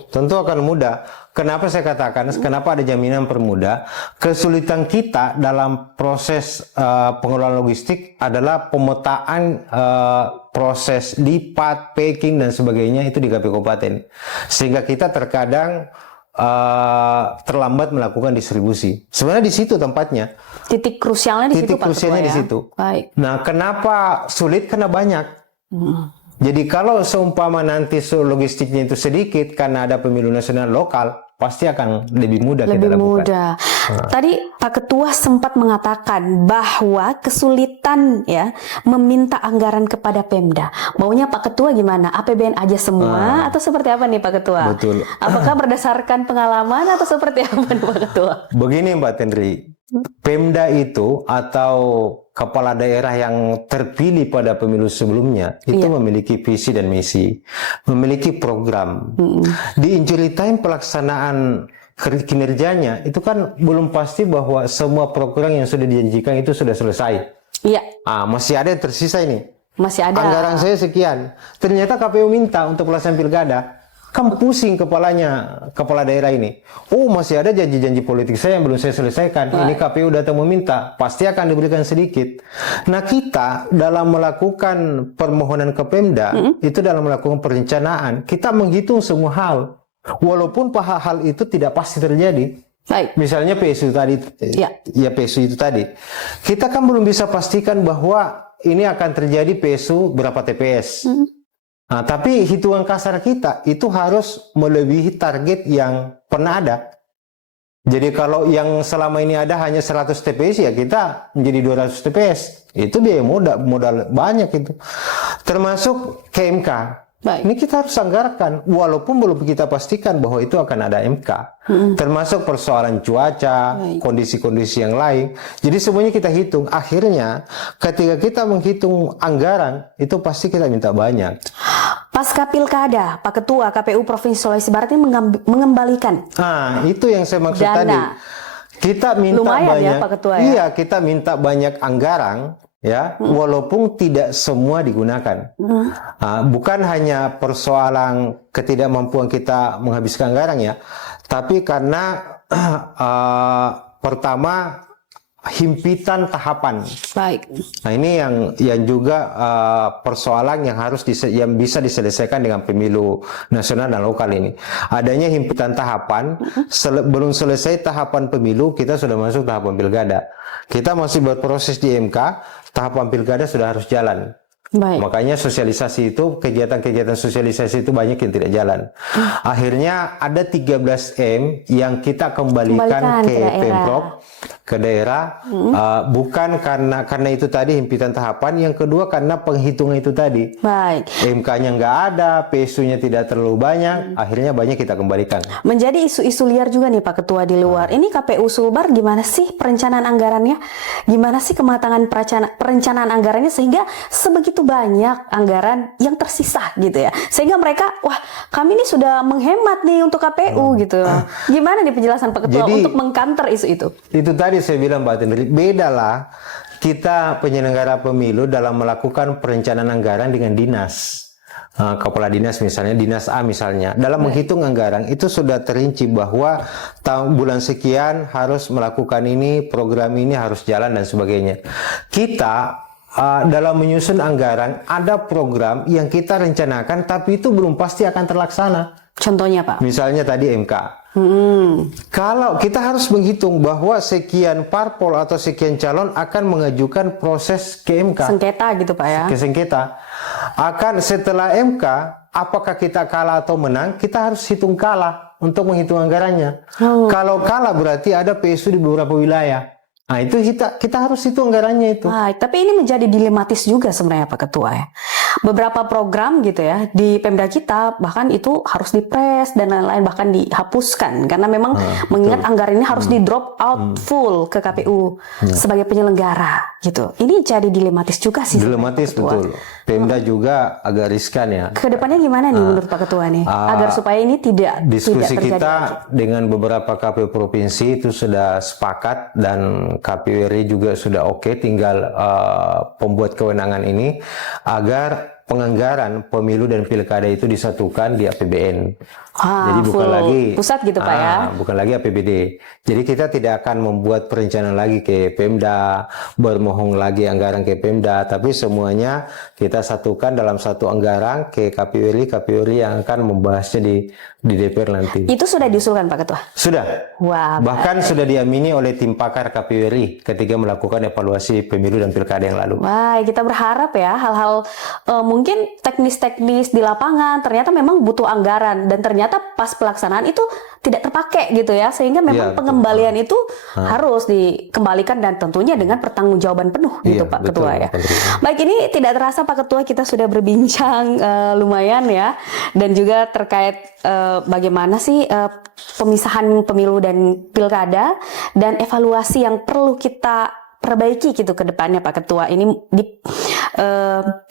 Tentu akan mudah. Kenapa saya katakan, kenapa ada jaminan permudah? Kesulitan kita dalam proses pengelolaan logistik adalah pemetaan proses lipat, packing dan sebagainya itu di KPU Kabupaten. Sehingga kita terkadang terlambat melakukan distribusi. Sebenarnya di situ tempatnya. Titik krusialnya di situ Pak Ketua. Titik krusialnya ya? di situ. Baik. Nah, kenapa sulit? Karena banyak. Jadi kalau seumpama nanti logistiknya itu sedikit karena ada pemilu nasional lokal, pasti akan lebih mudah kita lakukan. Lebih mudah. Tadi Pak Ketua sempat mengatakan bahwa kesulitan ya meminta anggaran kepada Pemda. Maunya Pak Ketua gimana? APBN aja semua atau seperti apa nih Pak Ketua? Betul. Apakah berdasarkan pengalaman atau seperti apa nih Pak Ketua? Begini Mbak Tendri, Pemda itu atau kepala daerah yang terpilih pada pemilu sebelumnya itu memiliki visi dan misi, memiliki program. Di injury time pelaksanaan kinerjanya itu kan belum pasti bahwa semua program yang sudah dijanjikan itu sudah selesai. Iya. Masih ada yang tersisa ini. Masih ada. Anggaran saya sekian. Ternyata KPU minta untuk pelaksanaan pilkada. Kan pusing kepala daerah ini. Oh, masih ada janji-janji politik saya yang belum saya selesaikan. Ini KPU datang meminta, pasti akan diberikan sedikit. Nah, kita dalam melakukan permohonan ke Pemda, itu dalam melakukan perencanaan, kita menghitung semua hal. Walaupun hal itu tidak pasti terjadi. Baik. Misalnya PSU tadi, ya PSU itu tadi. Kita kan belum bisa pastikan bahwa ini akan terjadi PSU berapa TPS. Nah, tapi hitungan kasar kita itu harus melebihi target yang pernah ada. Jadi kalau yang selama ini ada hanya 100 TPS ya kita menjadi 200 TPS. Itu biaya modal banyak itu. Termasuk KMK. Baik. Ini kita harus anggarkan, walaupun belum kita pastikan bahwa itu akan ada MK. Termasuk persoalan cuaca, Baik. kondisi-kondisi yang lain. Jadi semuanya kita hitung. Akhirnya ketika kita menghitung anggaran, itu pasti kita minta banyak. Pasca pilkada, Pak Ketua KPU Provinsi Sulawesi Barat ini mengembalikan Nah, itu yang saya maksud Dana. tadi. Kita minta Lumayan ya, banyak, Pak Ketua, ya? Iya, kita minta banyak anggaran, ya, walaupun tidak semua digunakan. Bukan hanya persoalan ketidakmampuan kita menghabiskan anggaran ya, tapi karena pertama himpitan tahapan. baik. Nah, ini yang juga persoalan yang yang bisa diselesaikan dengan pemilu nasional dan lokal ini. Adanya himpitan tahapan, belum selesai tahapan pemilu, kita sudah masuk tahapan pilkada. Kita masih berproses di MK, tahapan pilkada sudah harus jalan. Baik. Makanya sosialisasi itu, kegiatan-kegiatan sosialisasi itu banyak yang tidak jalan. Akhirnya ada 13M yang kita kembalikan ke daerah. Pemprov, ke daerah, bukan karena itu tadi himpitan tahapan, yang kedua karena penghitungan itu tadi. Baik. MK-nya nggak ada, PSU-nya tidak terlalu banyak, akhirnya banyak kita kembalikan. Menjadi isu-isu liar juga nih Pak Ketua di luar. Ini KPU Sulbar gimana sih perencanaan anggarannya? Gimana sih kematangan perencanaan anggarannya sehingga sebegitu banyak anggaran yang tersisa gitu ya. Sehingga mereka, wah kami ini sudah menghemat nih untuk KPU gitu. Gimana nih penjelasan Pak Ketua Jadi, untuk mengcounter isu itu? Itu tadi saya bilang Pak Tendri, bedalah kita penyelenggara pemilu dalam melakukan perencanaan anggaran dengan dinas. Kepala dinas misalnya, dinas A misalnya, dalam menghitung anggaran itu sudah terinci bahwa bulan sekian harus melakukan ini, program ini harus jalan dan sebagainya. Kita dalam menyusun anggaran ada program yang kita rencanakan tapi itu belum pasti akan terlaksana. Contohnya Pak? Misalnya tadi MK. Kalau kita harus menghitung bahwa sekian parpol atau sekian calon akan mengajukan proses ke MK. Sengketa gitu Pak ya? Ke sengketa. Akan setelah MK, apakah kita kalah atau menang, kita harus hitung kalah untuk menghitung anggarannya. Kalau kalah berarti ada PSU di beberapa wilayah. Nah itu kita harus hitung anggarannya itu. Baik, tapi ini menjadi dilematis juga sebenarnya Pak Ketua ya. Beberapa program gitu ya di Pemda kita bahkan itu harus dipres dan lain-lain, bahkan dihapuskan karena memang mengingat anggaran ini harus di drop out full ke KPU sebagai penyelenggara gitu. Ini jadi dilematis juga sih. Dilematis betul. Pemda juga agak riskan ya. Kedepannya gimana nih menurut Pak Ketua nih agar supaya ini tidak Diskusi terjadi kita lagi? dengan beberapa KPU provinsi itu sudah sepakat dan KPU RI juga sudah oke, tinggal pembuat kewenangan ini agar penganggaran pemilu dan pilkada itu disatukan di APBN. Jadi bukan full lagi pusat gitu Pak ya. bukan lagi APBD. Jadi kita tidak akan membuat perencanaan lagi ke Pemda, bermohon lagi anggaran ke Pemda, tapi semuanya kita satukan dalam satu anggaran ke KPU RI yang akan membahasnya di DPR nanti. Itu sudah diusulkan Pak Ketua? Sudah. Wah, Bahkan sudah diamini oleh tim pakar KPU RI ketika melakukan evaluasi pemilu dan pilkada yang lalu. wah, kita berharap ya hal-hal mungkin teknis-teknis di lapangan ternyata memang butuh anggaran dan ternyata pas pelaksanaan itu tidak terpakai gitu ya, sehingga memang betul. pengembalian itu harus dikembalikan dan tentunya dengan pertanggungjawaban penuh gitu Iya, Pak betul, Ketua ya. Pak Ketua. Baik, ini tidak terasa Pak Ketua kita sudah berbincang lumayan ya, dan juga terkait bagaimana sih pemisahan pemilu dan pilkada dan evaluasi yang perlu kita perbaiki gitu ke depannya Pak Ketua ini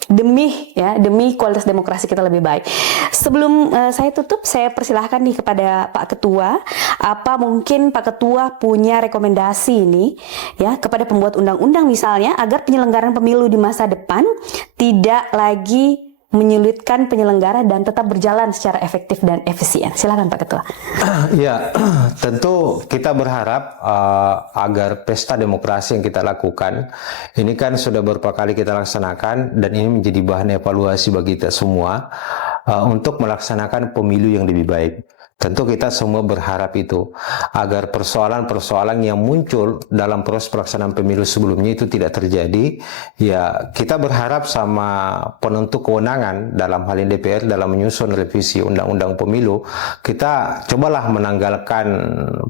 demi kualitas demokrasi kita lebih baik. Sebelum saya tutup, saya persilahkan nih kepada Pak Ketua, apa mungkin Pak Ketua punya rekomendasi ini ya kepada pembuat undang-undang misalnya agar penyelenggaraan pemilu di masa depan tidak lagi menyulitkan penyelenggara dan tetap berjalan secara efektif dan efisien. Silakan Pak Ketua. Ya, tentu kita berharap agar pesta demokrasi yang kita lakukan ini kan sudah beberapa kali kita laksanakan dan ini menjadi bahan evaluasi bagi kita semua untuk melaksanakan pemilu yang lebih baik. Tentu kita semua berharap itu agar persoalan-persoalan yang muncul dalam proses pelaksanaan pemilu sebelumnya itu tidak terjadi. Ya, kita berharap sama penentu kewenangan dalam hal ini DPR dalam menyusun revisi undang-undang pemilu, kita cobalah menanggalkan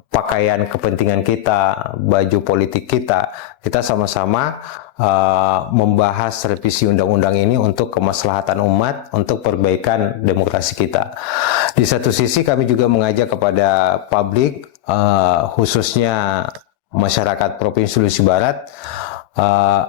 pakaian kepentingan kita, baju politik kita. Kita sama-sama membahas revisi undang-undang ini untuk kemaslahatan umat, untuk perbaikan demokrasi kita. Di satu sisi kami juga mengajak kepada publik, khususnya masyarakat Provinsi Sulawesi Barat,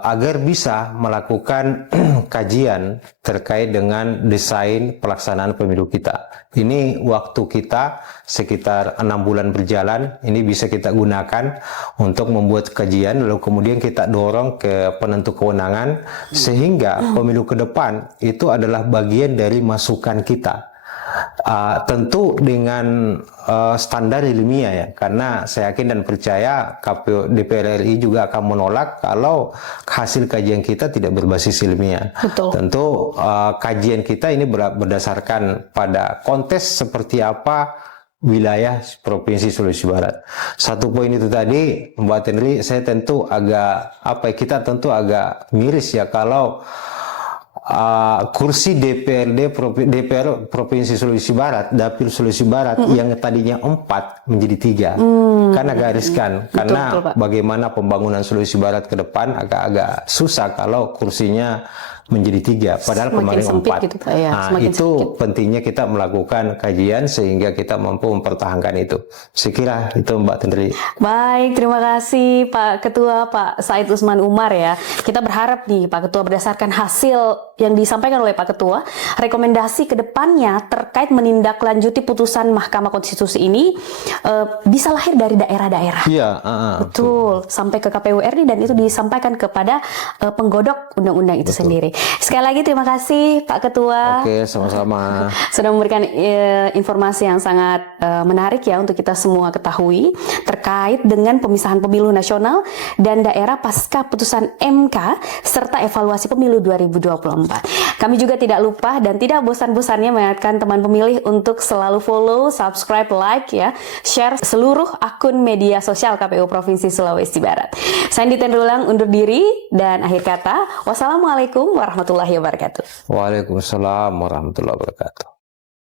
agar bisa melakukan kajian terkait dengan desain pelaksanaan pemilu kita. Ini waktu kita sekitar 6 bulan berjalan, ini bisa kita gunakan untuk membuat kajian, lalu kemudian kita dorong ke penentu kewenangan, sehingga pemilu ke depan itu adalah bagian dari masukan kita. Tentu dengan standar ilmiah ya, karena saya yakin dan percaya KPU DPR RI juga akan menolak kalau hasil kajian kita tidak berbasis ilmiah. Betul. Tentu kajian kita ini berdasarkan pada konteks seperti apa wilayah Provinsi Sulawesi Barat. Satu poin itu tadi, Mbak Tenri, saya tentu agak kita tentu agak miris ya kalau kursi DPR Provinsi Sulawesi Barat, Dapil Sulawesi Barat yang tadinya 4 menjadi 3. Kan agak riskan, karena betul, Pak. bagaimana pembangunan Sulawesi Barat ke depan agak susah kalau kursinya menjadi 3, padahal Semakin kemarin sempit 4. gitu, Pak, ya, Nah, semakin itu sedikit. pentingnya kita melakukan kajian sehingga kita mampu mempertahankan itu. Saya kira itu, Mbak Tendri. Baik, terima kasih Pak Ketua, Pak Said Usman Umar ya. Kita berharap nih Pak Ketua, berdasarkan hasil yang disampaikan oleh Pak Ketua, rekomendasi ke depannya terkait menindaklanjuti putusan Mahkamah Konstitusi ini bisa lahir dari daerah-daerah. Iya, Betul, sampai ke KPU RI dan itu disampaikan kepada penggodok undang-undang itu sendiri. Sekali lagi terima kasih Pak Ketua. Oke, sama-sama. Sudah memberikan informasi yang sangat menarik ya untuk kita semua ketahui terkait dengan pemisahan pemilu nasional dan daerah pasca putusan MK serta evaluasi pemilu 2024. Kami juga tidak lupa dan tidak bosan-bosannya mengingatkan teman pemilih untuk selalu follow, subscribe, like ya, share seluruh akun media sosial KPU Provinsi Sulawesi Barat. Saya Andi Tenrulang undur diri dan akhir kata, wassalamualaikum warahmatullahi wabarakatuh. Waalaikumsalam warahmatullahi wabarakatuh.